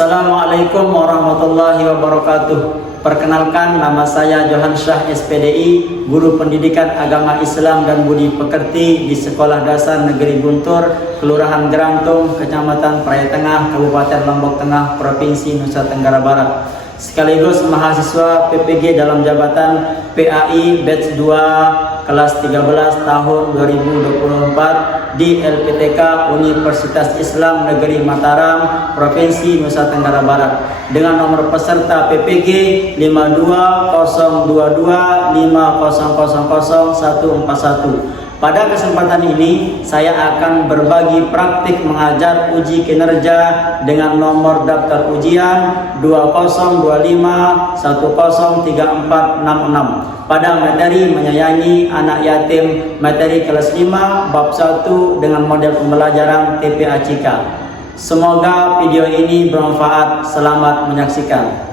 Assalamualaikum warahmatullahi wabarakatuh. Perkenalkan, nama saya Johan Syah SPDI, Guru Pendidikan Agama Islam dan Budi Pekerti di Sekolah Dasar Negeri Guntur, Kelurahan Gerantung, Kecamatan Praia Tengah, Kabupaten Lombok Tengah, Provinsi Nusa Tenggara Barat. Sekaligus mahasiswa PPG dalam jabatan PAI Batch 2 kelas 13 tahun 2024 di LPTK Universitas Islam Negeri Mataram, Provinsi Nusa Tenggara Barat dengan nomor peserta PPG 520225000141. Pada kesempatan ini, saya akan berbagi praktik mengajar uji kinerja dengan nomor daftar ujian 2025103466 pada materi menyayangi anak yatim, materi kelas 5 bab 1 dengan model pembelajaran TPA Cika. Semoga video ini bermanfaat. Selamat menyaksikan.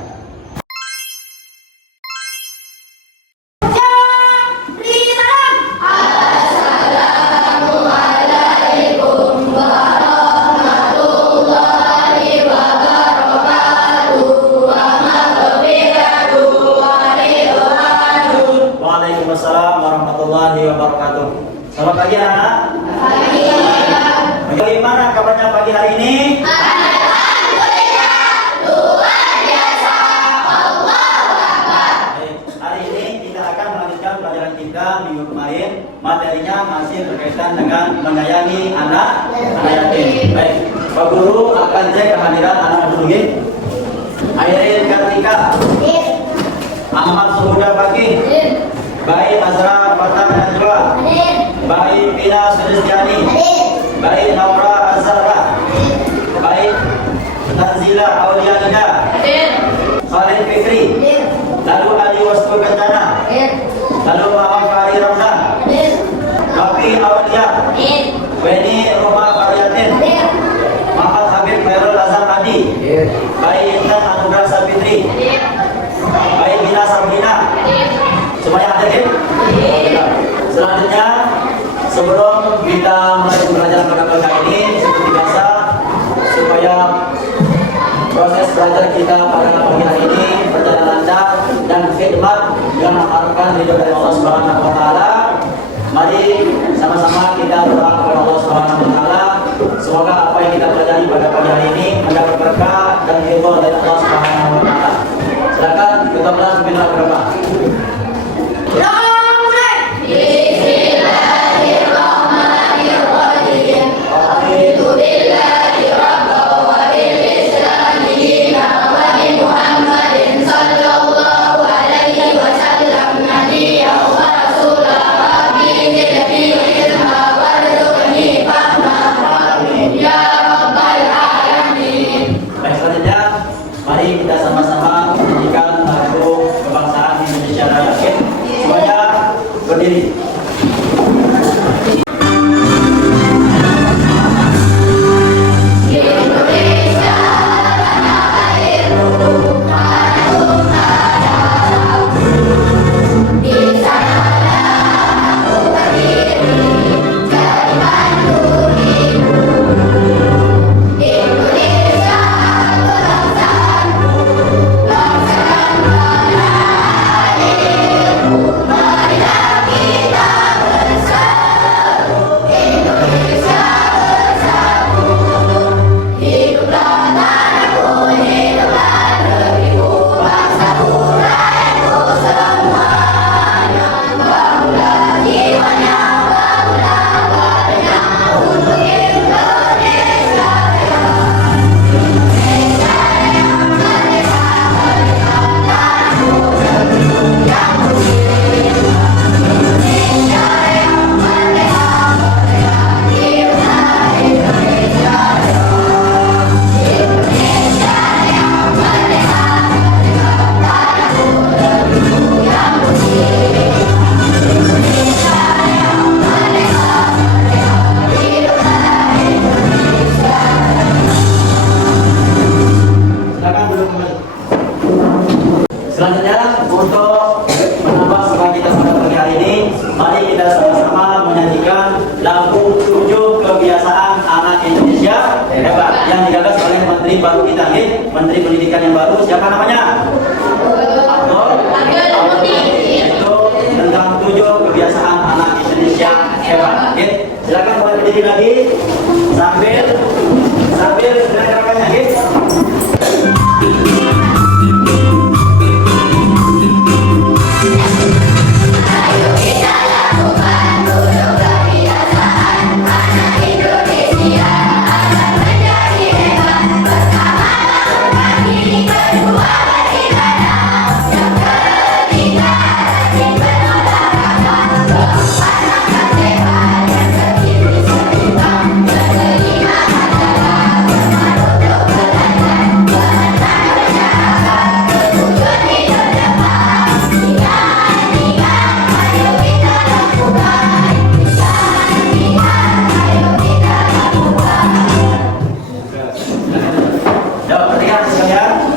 Waalaikumsalam warahmatullahi wabarakatuh. Selamat pagi anak. Pagi. Bagaimana kabarnya pagi hari ini? Alhamdulillah, luar biasa. Allahu Akbar. Hari ini kita akan melanjutkan pelajaran kita minggu kemarin. Materinya masih berkaitan dengan menyayangi anak yatim. Baik, Pak Guru akan cek kehadiran anak dulu. Airin Kartika, Ahmad Suhuda Fakih, Baik Azra Fatah Najwa, Baik Pina Sulistiani, Baik Naura Azhara, Baik Tanzila Aulianida, Khalid Fikri, lalu Ali Wasfu Kencana, lalu Muhammad Fahri Ramdan, Rafi Aulia, Weni Roma Faryatin, Muhammad Habib Khairul Azam Adi, Baik Intan Anugrah Sapitri, Baik Bina Sabrina. Semuanya hadir? Selanjutnya, sebelum kita mulai belajar pada pagi ini, seperti biasa, supaya proses belajar kita pada pagi hari ini berjalan lancar dan khidmat yang mengharapkan ridho dari Allah Subhanahu wa Ta'ala. Mari sama-sama kita berdoa kepada Allah Subhanahu wa Ta'ala. Semoga apa yang kita pelajari pada pagi hari ini mendapat berkah dan ridho dari Allah Subhanahu wa Ta'ala. Silakan kita mulai dengan berdoa. Bismillahirrahmanirrahim. Alhamdulillahi rabbil wa bil Islam dinan wa bi Muhammadin sallallahu alaihi wasallam nabiyyan wa rasulan rabbi zidni ilma warzuqni fahma ya rabbal alamin. Baik, selanjutnya mari kita sama-sama menyanyikan lagu kebangsaan Indonesia Raya. Semuanya berdiri. Selanjutnya, untuk menambah semangat kita pada pagi hari ini, mari kita sama-sama menyanyikan lagu 7 kebiasaan anak Indonesia. Hebat. Yang digagas oleh Menteri baru kita, Menteri Pendidikan yang baru. Siapa namanya? Itu tentang 7 kebiasaan anak Indonesia hebat. Silakan mulai berdiri lagi sambil gerakannya.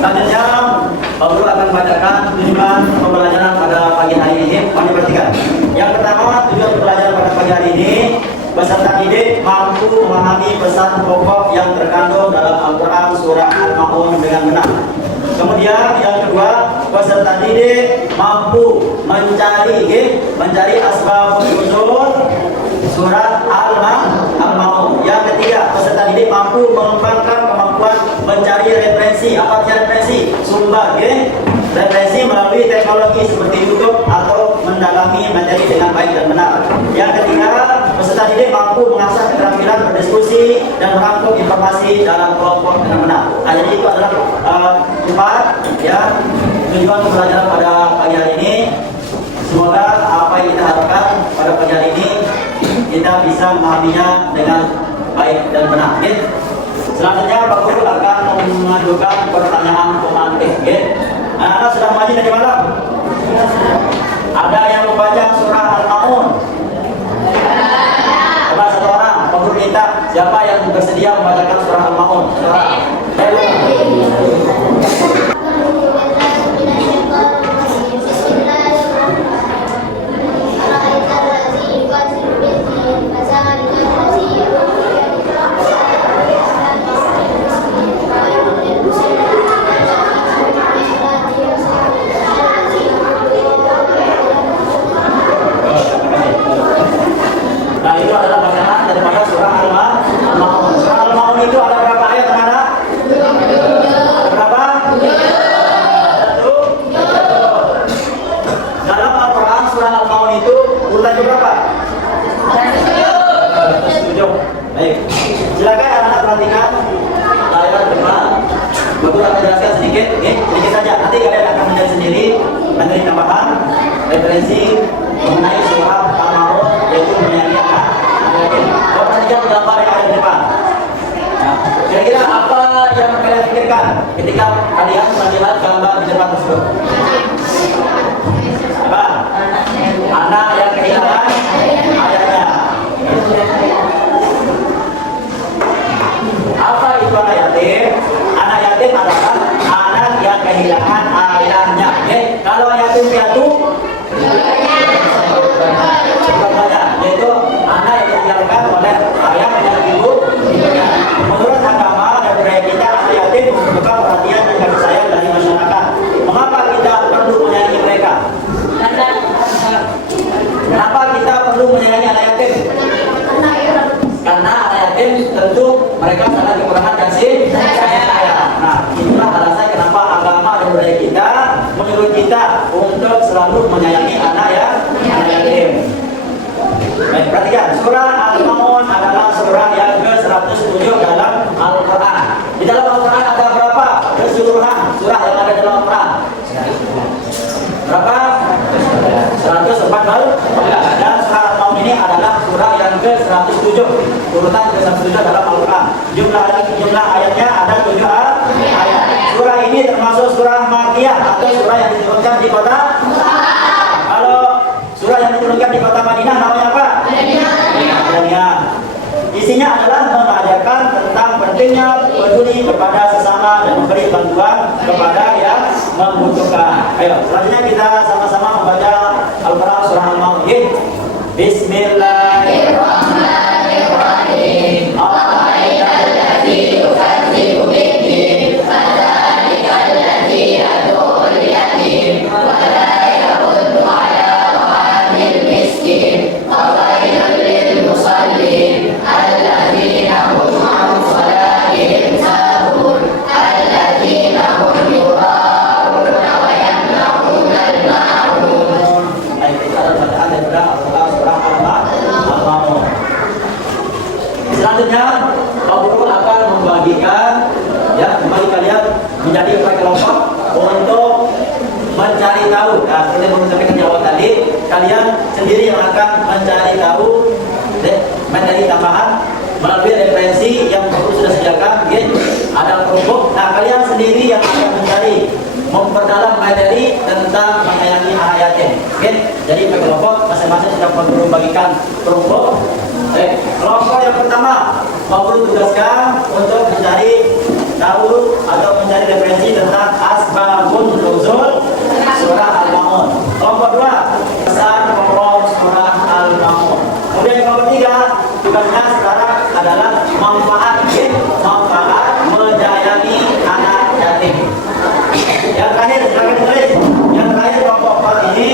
Selanjutnya, Pak Guru akan membacakan tujuan pembelajaran pada pagi hari ini. Mari perhatikan. Yang pertama, tujuan pembelajaran pada pagi hari ini, peserta didik mampu memahami pesan pokok yang terkandung dalam Al-Quran surah Al-Ma'un dengan benar. Kemudian yang kedua, peserta didik mampu mencari asbab nuzul surat Al-Ma'un. Yang ketiga, peserta didik mampu mengembangkan kemampuan mencari referensi. Apa artinya referensi? Sumber, referensi melalui teknologi seperti YouTube atau mendalami materi dengan baik dan benar. Yang ketiga, peserta didik mampu mengasah keterampilan berdiskusi dan merangkum informasi dalam kelompok dengan benar. Nah, jadi itu adalah 4 tujuan pembelajaran pada pagi hari ini. Semoga apa yang kita harapkan pada pagi hari ini kita bisa memahaminya dengan baik dan benar. Selanjutnya Pak Guru akan mengajukan pertanyaan pemantik. Anak-anak sudah maju dari malam? Ada yang membaca surah Al-Ma'un? Coba satu orang. Pak Guru minta siapa yang bersedia membacakan surah Al-Ma'un? Nah, itu adalah bacaan daripada surah Al-Ma'un. Surah Al-Ma'un itu ada berapa ayat, anak-anak? Ada berapa? Dalam Al-Quran surah Al-Ma'un itu urutannya berapa? 7. Baik. Silakan anak-anak perhatikan ayat depan. Bagus akan jelaskan sedikit saja. Nanti kalian akan menjadi sendiri menjadi tambahan referensi mengenai surah Al-Ma'un, yaitu menyanyi anak. Perhatikan gambar yang ada di depan. Kira-kira apa yang kalian pikirkan ketika kalian melihat gambar di depan tersebut? Apa? Anak yang kehilangan ayahnya. Apa itu anak yatim? Anak yatim adalah anak yang kehilangan ayahnya. Kalau yatim piatu, yaitu anak yang ditinggalkan oleh ayah dan ibu. Menurut agama dan budaya kita, anak yatim membutuhkan perhatian dan kasih sayang dari masyarakat. Mengapa kita perlu menyayangi mereka? Kenapa kita perlu menyayangi anak yatim? Karena anak yatim tentu mereka sangat kekurangan kasih sayang. Nah, itulah alasan kenapa agama dan budaya kita menyuruh kita untuk selalu menyayangi anak yatim. Baik, perhatikan, surah Al-Ma'un adalah surah yang ke-107 dalam Al-Quran. Di dalam Al-Quran ada berapa keseluruhan surah yang ada dalam Al-Quran? Berapa? 114. Dan surah Al-Ma'un ini adalah surah yang ke-107, urutan ke-107 dalam Al-Quran. Jumlah ayatnya ada 7 ayat. Surah ini termasuk surah Makkiyah atau surah yang diturunkan di kota. Kalau surah yang diturunkan di kota Madinah namanya apa? Madaniyah. Isinya adalah mengajarkan tentang pentingnya peduli kepada sesama dan memberi bantuan kepada yang membutuhkan. Ayo, selanjutnya kita sama-sama membaca Al-Quran surah Al-Ma'un. Bismillahirrahmanirrahim. mencari tahu. Nah, seperti yang sampaikan di awal tadi, kalian sendiri yang akan mencari tahu materi tambahan melalui referensi yang guru sudah sediakan. Ada kelompok. Nah, kalian sendiri yang akan mencari memperdalam materi tentang menyayangi anak yatim. Jadi bagi kelompok masing-masing sudah guru bagikan kelompok. Kelompok yang pertama guru tugaskan untuk mencari tahu atau mencari referensi tentang asbabun nuzul surah Al-Maun. Kelompok dua asal pokok surah Al-Maun. Kemudian kelompok tiga tugasnya sekarang adalah manfaat menyayangi anak yatim. Yang terakhir silakan tulis. Yang terakhir kelompok 4 ini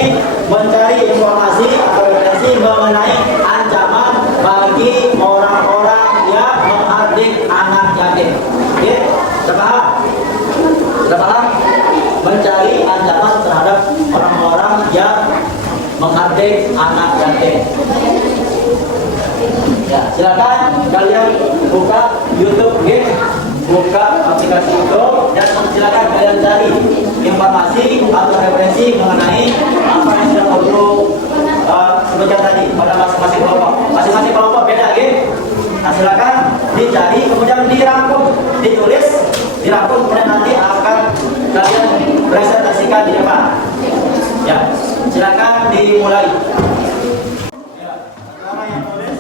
mencari informasi atau referensi mengenai ancaman bagi orang-orang yang menghardik anak yatim. Sudah paham? Sudah paham? Mencari ancaman terhadap orang-orang yang menghardik anak yatim. Ya, silakan kalian buka YouTube, buka aplikasi YouTube dan silakan kalian cari informasi atau referensi mengenai apa yang sudah guru sebutkan tadi pada masing-masing kelompok. Masing-masing kelompok beda, Nah, silakan dicari, kemudian dirangkum, ditulis, dirangkum, kemudian nanti akan kalian presentasikan di depan. Ya, silakan dimulai. Ya, sekarang yang tulis.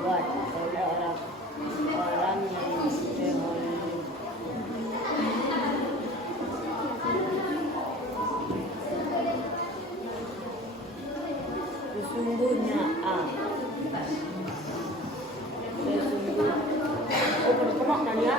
Buat oleh orang yang terhormat. Sesungguhnya sesungguhnya penuh kan ya.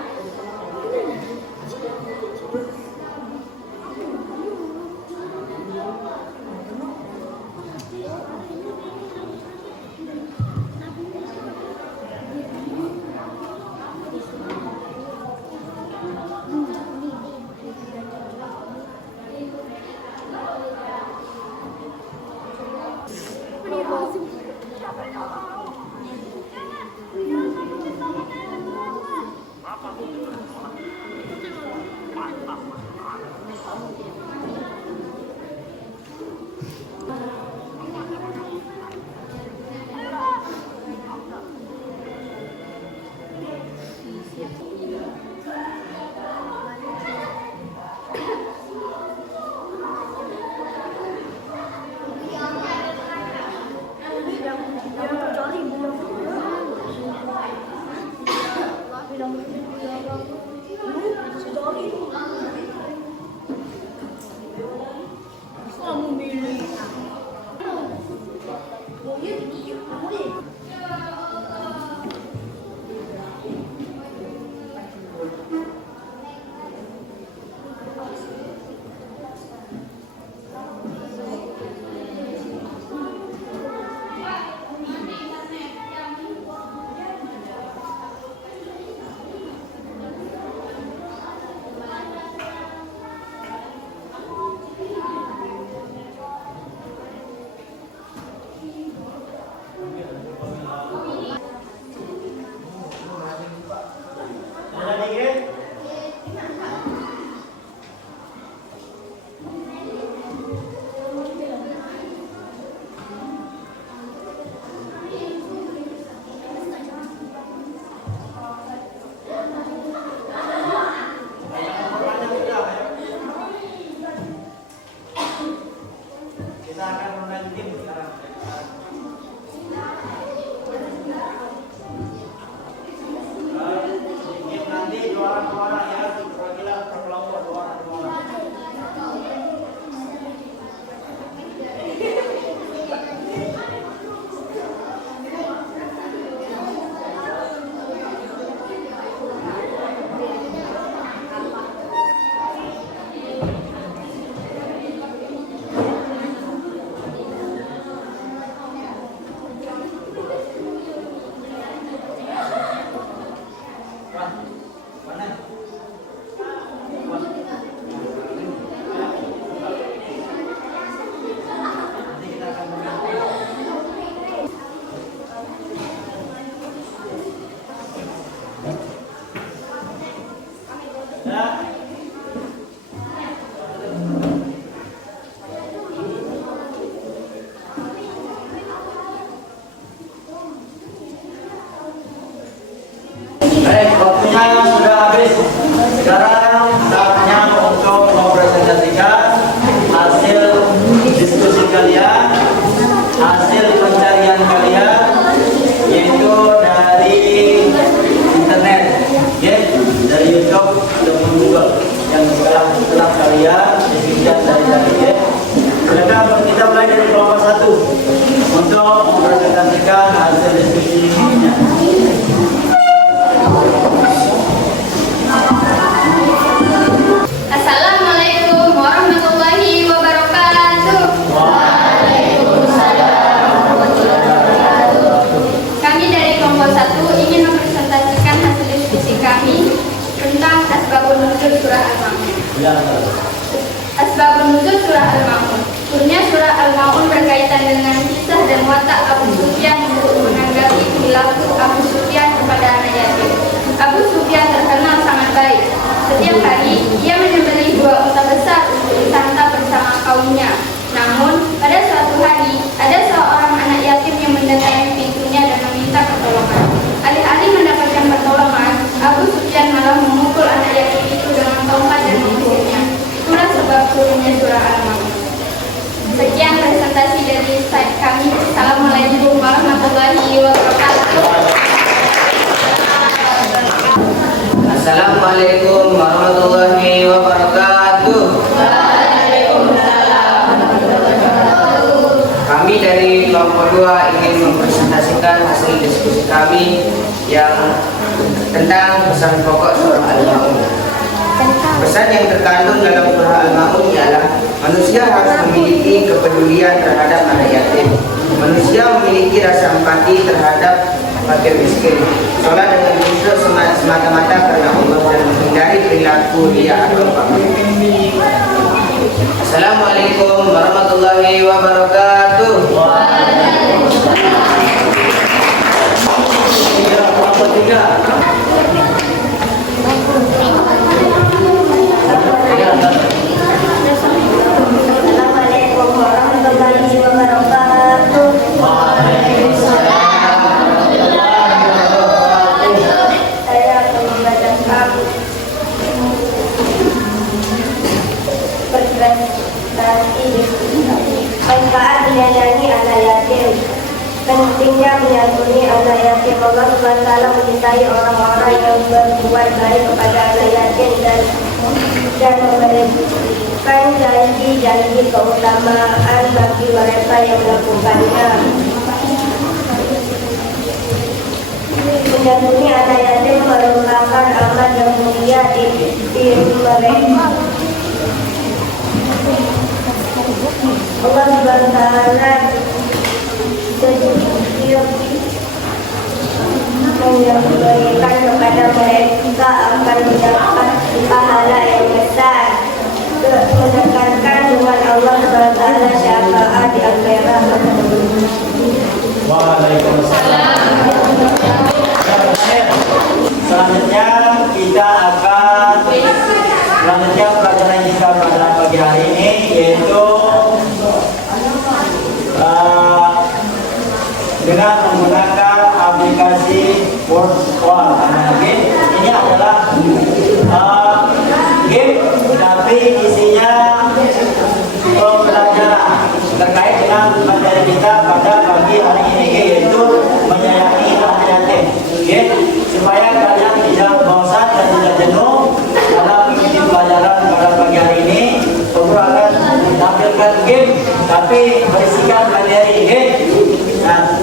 Yang kecuali bilang presentasikan hasil diskusinya. Assalamualaikum warahmatullahi wabarakatuh. Kami dari kelompok 1 ingin mempresentasikan hasil diskusi kami tentang asbabun nuzul surah Al-Maun. Asbabun nuzul surah Al-Maun. Turunnya surah Al-Maun berkaitan dengan kisah dan watak Abu Sufyan untuk menanggapi perilaku Abu Sufyan kepada anak yatim. Abu Sufyan terkenal sangat baik. Setiap hari ia menyembelih 2 unta besar untuk disantap bersama kaumnya. Namun pada suatu hari ada seorang anak yatim yang mendatangi pintunya dan meminta pertolongan. Alih-alih mendapatkan pertolongan, Abu Sufyan malah memukul anak yatim itu dengan tongkat dan mengusirnya. Itulah sebab turunnya surah Al-Maun. Sekian presentasi dari kami. Assalamualaikum warahmatullahi wabarakatuh. Assalamualaikum warahmatullahi wabarakatuh. Kami dari kelompok 2 ingin mempresentasikan hasil diskusi kami yang tentang pesan pokok surah Al-Maun. Pesan yang terkandung dalam surah Al-Maun ialah manusia harus memiliki kepedulian terhadap anak yatim. Manusia memiliki rasa empati terhadap fakir miskin. Sholat dengan khusyuk semata-mata karena Allah dan menghindari perilaku riya atau pamer. Assalamualaikum warahmatullahi wabarakatuh. Assalamualaikum warahmatullahi wabarakatuh. Saya akan membacakan presentasi manfaat menyayangi anak yatim. Pentingnya menyantuni anak yatim. Allah SWT mencintai orang-orang yang berbuat baik kepada anak yatim dan memberikan janji-janji keutamaan bagi mereka yang melakukannya. Menyantuni anak yatim merupakan amal yang mulia di mereka. Allah SWT memberikan kepada mereka akan mendapat pahala yang besar. Mendekatkan dengan Allah SWT syafaat di akhirat. Waalaikumsalam. Selanjutnya pelajaran kita pada pagi hari ini yaitu dengan menggunakan aplikasi Word. Ini adalah game tapi isinya pembelajaran terkait dengan materi kita pada pagi hari ini yaitu menyayangi anak yatim. Supaya kalian tidak bosan dan tidak jenuh dalam mengikuti pelajaran pada pagi hari ini, Guru akan menampilkan game tapi berisikan materi game. Nah,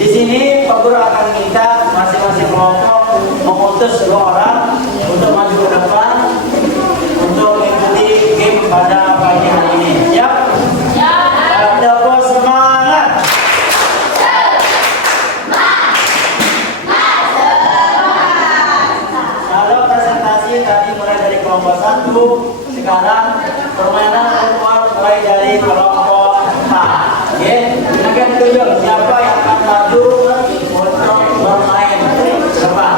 di sini Pak Guru akan minta masing-masing kelompok mengutus 2 orang untuk maju ke depan untuk mengikuti game pada pagi hari ini. Siap? Ada bos semangat. Kalau presentasi tadi mulai dari kelompok 1, sekarang permainan mulai dari kelompok 4. Kita tunjuk siapa yang akan maju untuk bermain depan.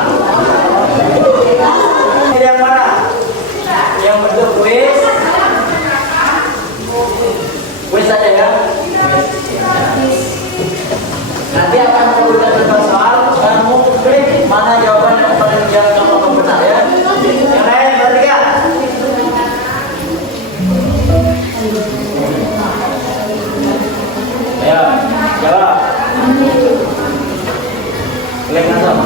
Yang mana? Yang bentuk kuis. Kuis saja ya. Nanti akan memberikan beberapa soal dan mau klik mana jawaban yang paling benar ya. Yang lain bertiga. Ayo, jawab. Klik langsung.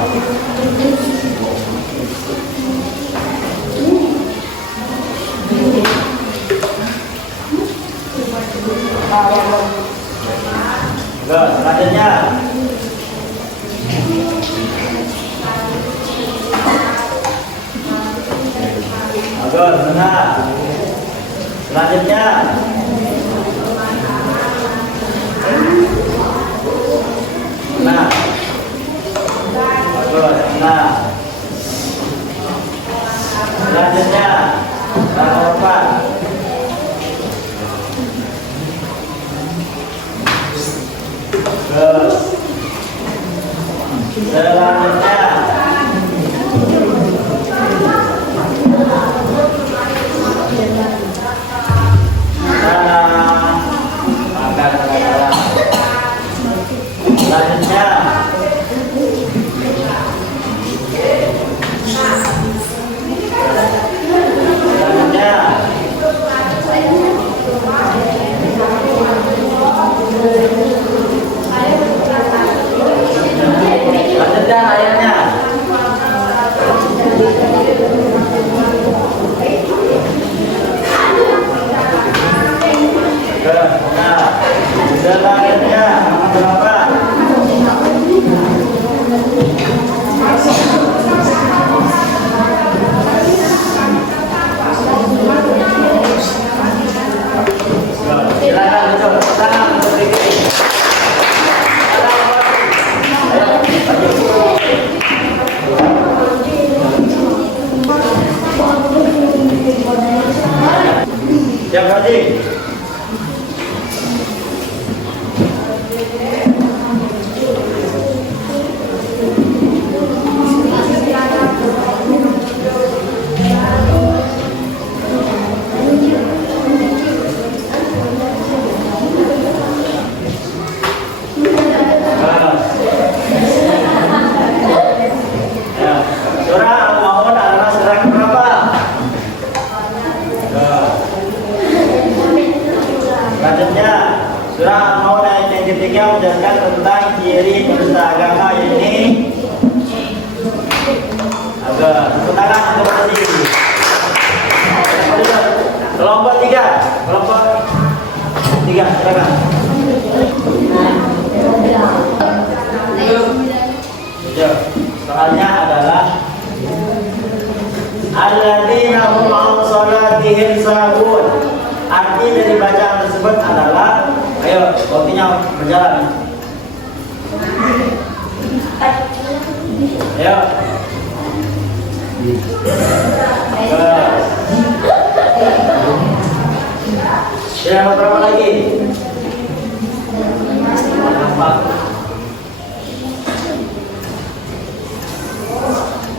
Good. Selanjutnya. Good. Benar. Selanjutnya. Nah. Good. Nah. Selanjutnya. Nomor 4. Good. Selanjutnya. Selanjutnya. Selanjutnya ayatnya. Nah, selanjutnya berapa? Silakan betul. Tangan berdiri. Siap Haji. Surah Al-Maun adalah surah berapa? Selanjutnya, surah Al-Maun ayat yang ketiga menjelaskan tentang ciri penista agama ini. Agar tangan untuk berdiri. Kelompok 3, kelompok 3, silakan. Ya, soalnya adalah alladzina hum an salatihim sahun. Arti dari bacaan tersebut adalah, ayo waktunya berjalan. Ayo. Ya, berapa lagi?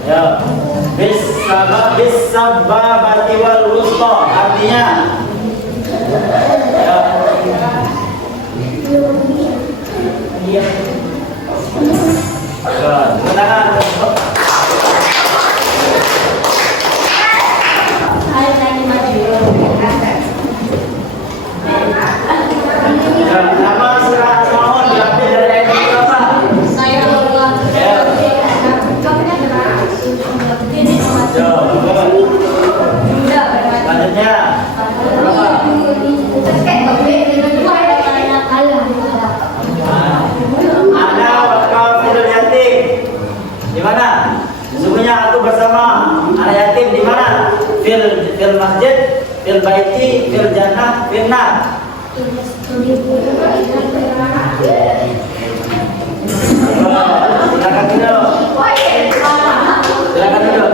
Ya, bis-sababati wal wusta, artinya ya. Iya. Tangan. Ya, nama surah Al-Maun diambil dari ayat berapa? Selanjutnya berapa? Ana wa kafirul yatim. Di mana? Sesungguhnya aku bersama anak yatim di mana? Fil masjid, fil baiti, fil jannah, fil nar. Silakan dulu. Silakan dulu.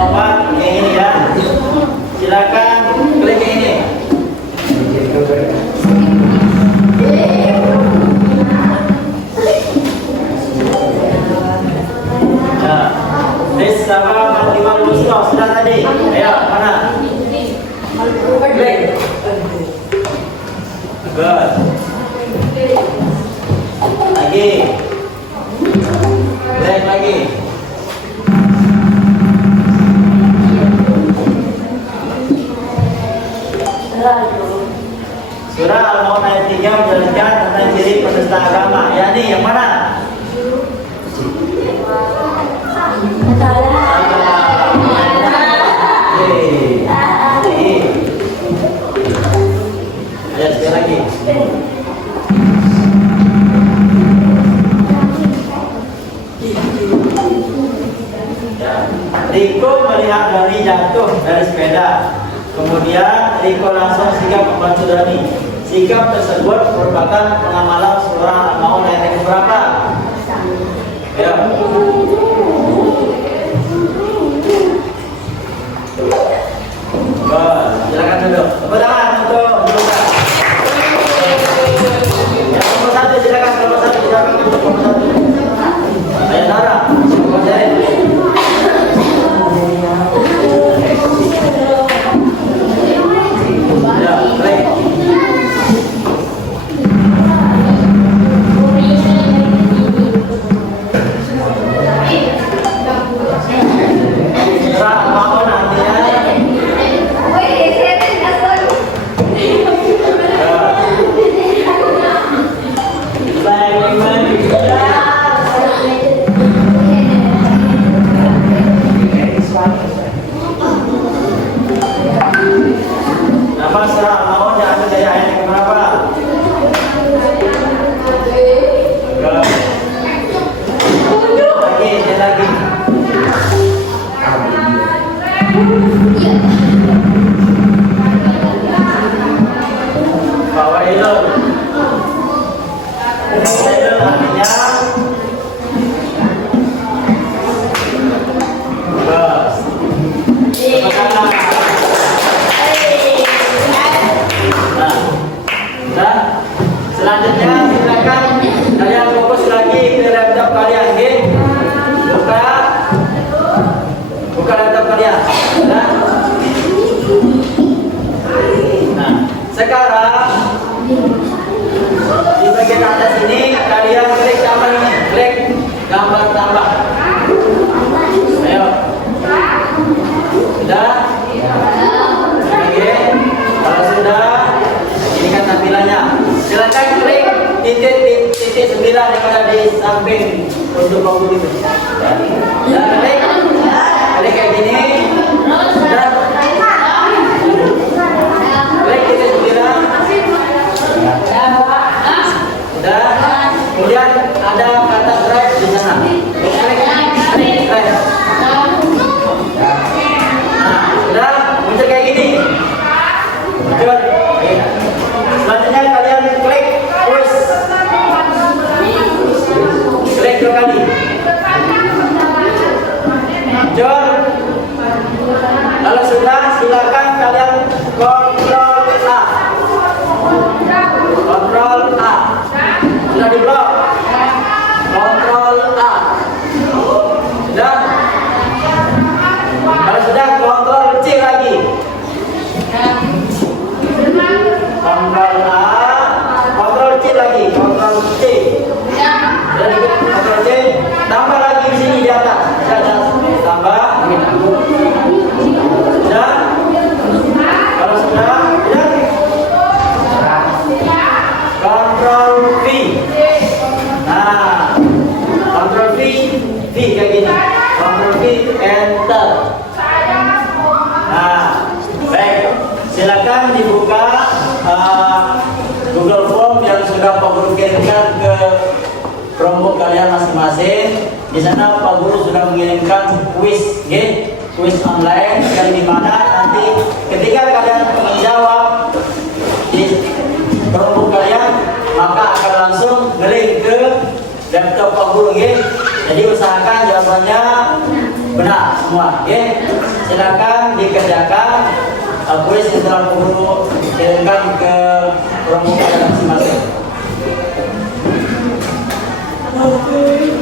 Obat yang ini ya. Silakan klik yang ini. Ya. Bersama Fatimah Mustafa sudah tadi. Ayo, mana? Klik. Good. Lagi. Klik lagi. Surah Al-Maun ayat 3 menjelaskan tentang ciri penista agama. yakni yang mana? Ya, sekali lagi. dari sepeda. Kemudian Riko langsung sigap membantu Dani. Sikap tersebut merupakan pengamalan seorang mau naik berapa? Ya. Silakan duduk. Tepuk tangan untuk Zulka. Yang nomor 1 silakan, nomor 1 silakan duduk, nomor 1. Saya Tara, nomor saya. Ya, baik. Serah mau nantinya. Nama serah mau jangan dari ayat ke berapa? Lagi, dia lagi. Bawa itu. Itu artinya bus. Nah, selanjutnya silakan kalian fokus lagi ke laptop kalian, oke? Buka laptop kalian. Nah, sekarang di bagian atas ini kalian klik gambar ini, klik gambar tambah. Ayo. Sudah? Oke. Kalau sudah, ini kan tampilannya. Silakan klik titik 9 yang ada di samping untuk logo itu. Ya, klik kayak gini. Sudah. Klik titik 9. Sudah. Kemudian ada kata drive di sana. Klik drive. Nah, sudah muncul kayak gini. Muncul. Selanjutnya kalian klik push. Klik 2 kali. Muncul. Lalu sudah, silakan kalian kontrol A. Kontrol A. Sudah di blok. Kontrol A. Sudah. Kalau sudah, kontrol C lagi. Kontrol A, kontrol C lagi, kontrol C. Jadi kontrol C, tambah lagi di sini di atas. Tambah. Sudah. Kalau sudah, kontrol V. Nah, kontrol V kayak gini. Kontrol V, enter. Nah, baik. Silakan dibuka Google Form yang sudah Pak Guru kirimkan ke kelompok kalian masing-masing. Di sana Pak Guru sudah mengirimkan kuis, kuis online yang dimana nanti ketika kalian menjawab di kelompok kalian maka akan langsung nge-link ke laptop Pak Guru, Jadi usahakan jawabannya benar semua, Silakan dikerjakan. Kuis yang telah Pak Guru kirimkan ke kelompok kalian masing-masing.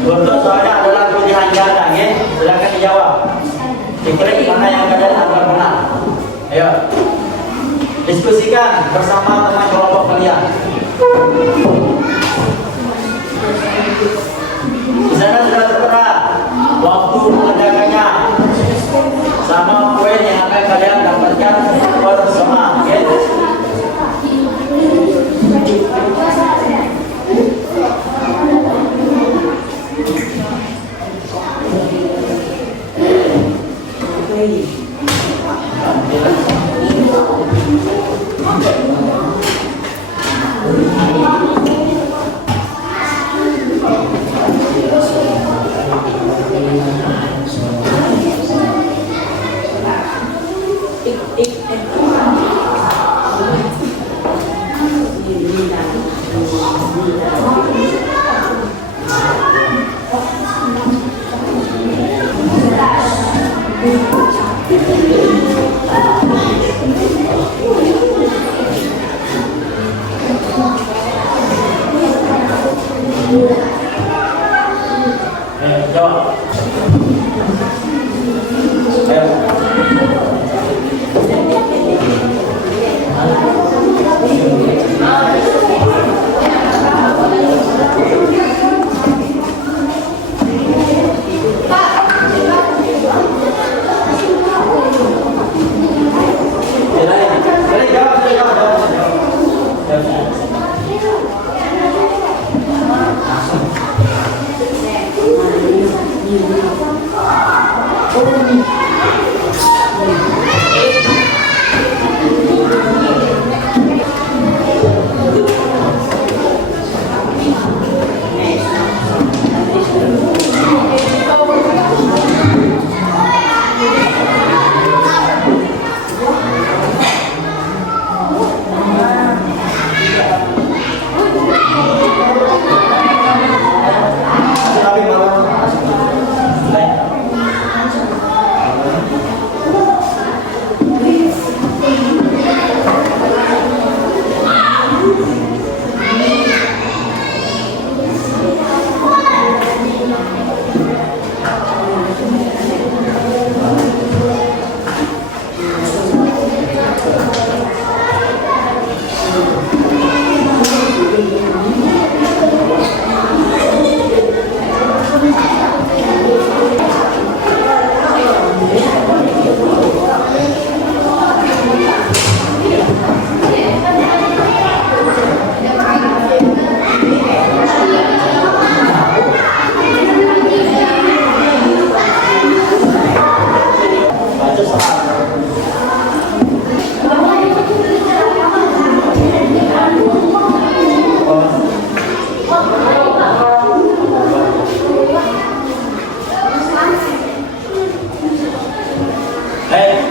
Untuk soalnya adalah pilihan ganda, silakan dijawab. Diklik mana yang kalian anggap benar. Ayo, diskusikan bersama teman kelompok kalian. Di sana sudah tertera waktu mengerjakannya sama poin yang akan kalian dapatkan bersama, Jawab.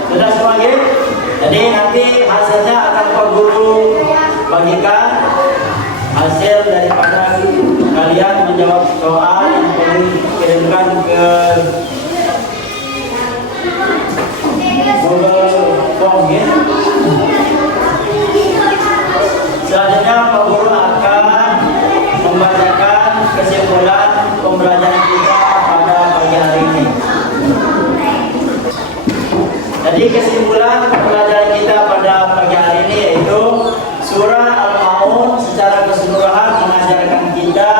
Sudah semuanya? Jadi nanti hasilnya akan Pak Guru bagikan hasil daripada kalian menjawab soal yang perlu dikirimkan ke Google Form ya. Selanjutnya Pak Guru akan membacakan kesimpulan pembelajaran kita pada pagi hari ini. Jadi kesimpulan pembelajaran kita pada pagi hari ini yaitu surah Al-Maun secara keseluruhan mengajarkan kita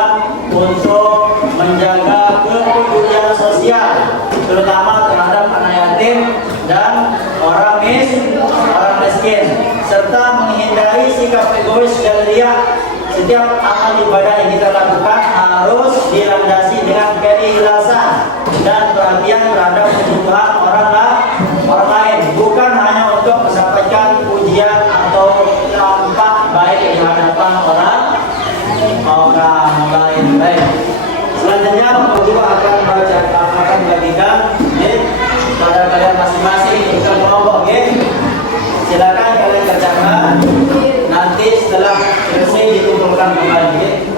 untuk menjaga kepedulian sosial, terutama terhadap anak yatim dan orang miskin, serta menghindari sikap egois dan riak. Setiap amal ibadah yang kita lakukan harus dilandasi dengan keikhlasan dan perhatian terhadap kebutuhan orang lain, bukan hanya untuk mendapatkan pujian atau tampak baik di hadapan orang lain. Baik. Selanjutnya Pak Guru akan bagikan pada kalian masing-masing untuk kelompok. Silakan kalian kerjakan. Nanti setelah selesai dikumpulkan kembali.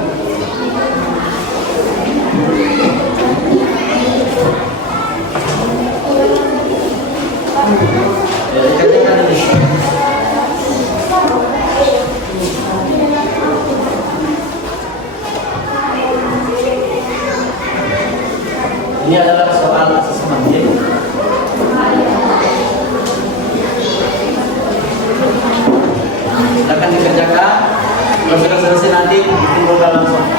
Kerjakan ini. Ini adalah soal asesmen. Akan dikerjakan. Kalau sudah selesai nanti dikumpulkan langsung.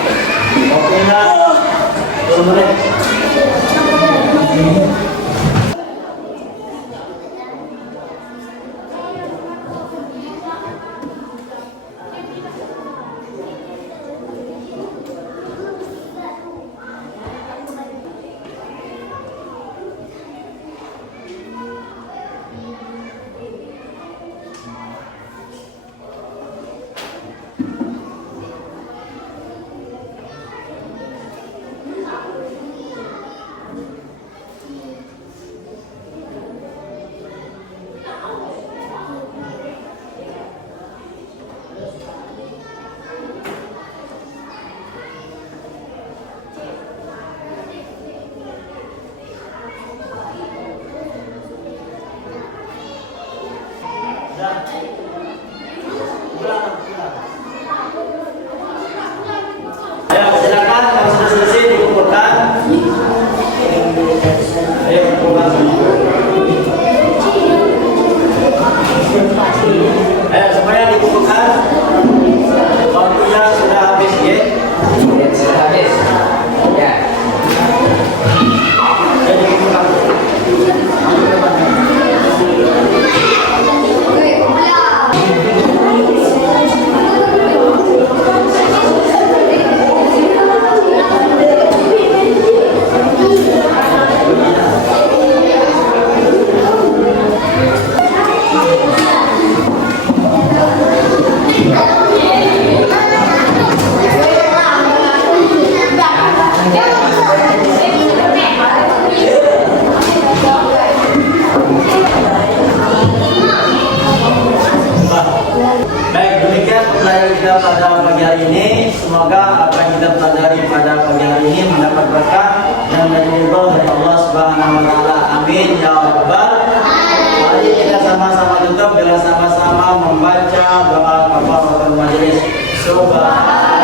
Oke, nah, 10 menit. Baik, demikian pelajaran kita pada pagi hari ini. Semoga apa yang kita pelajari pada pagi hari ini mendapat berkah dan menjadi ridho dari Allah Subhanahu wa taala. Amin ya rabbal alamin. Mari kita sama-sama tutup dengan sama-sama membaca doa kafaratul majelis. Subhanallah.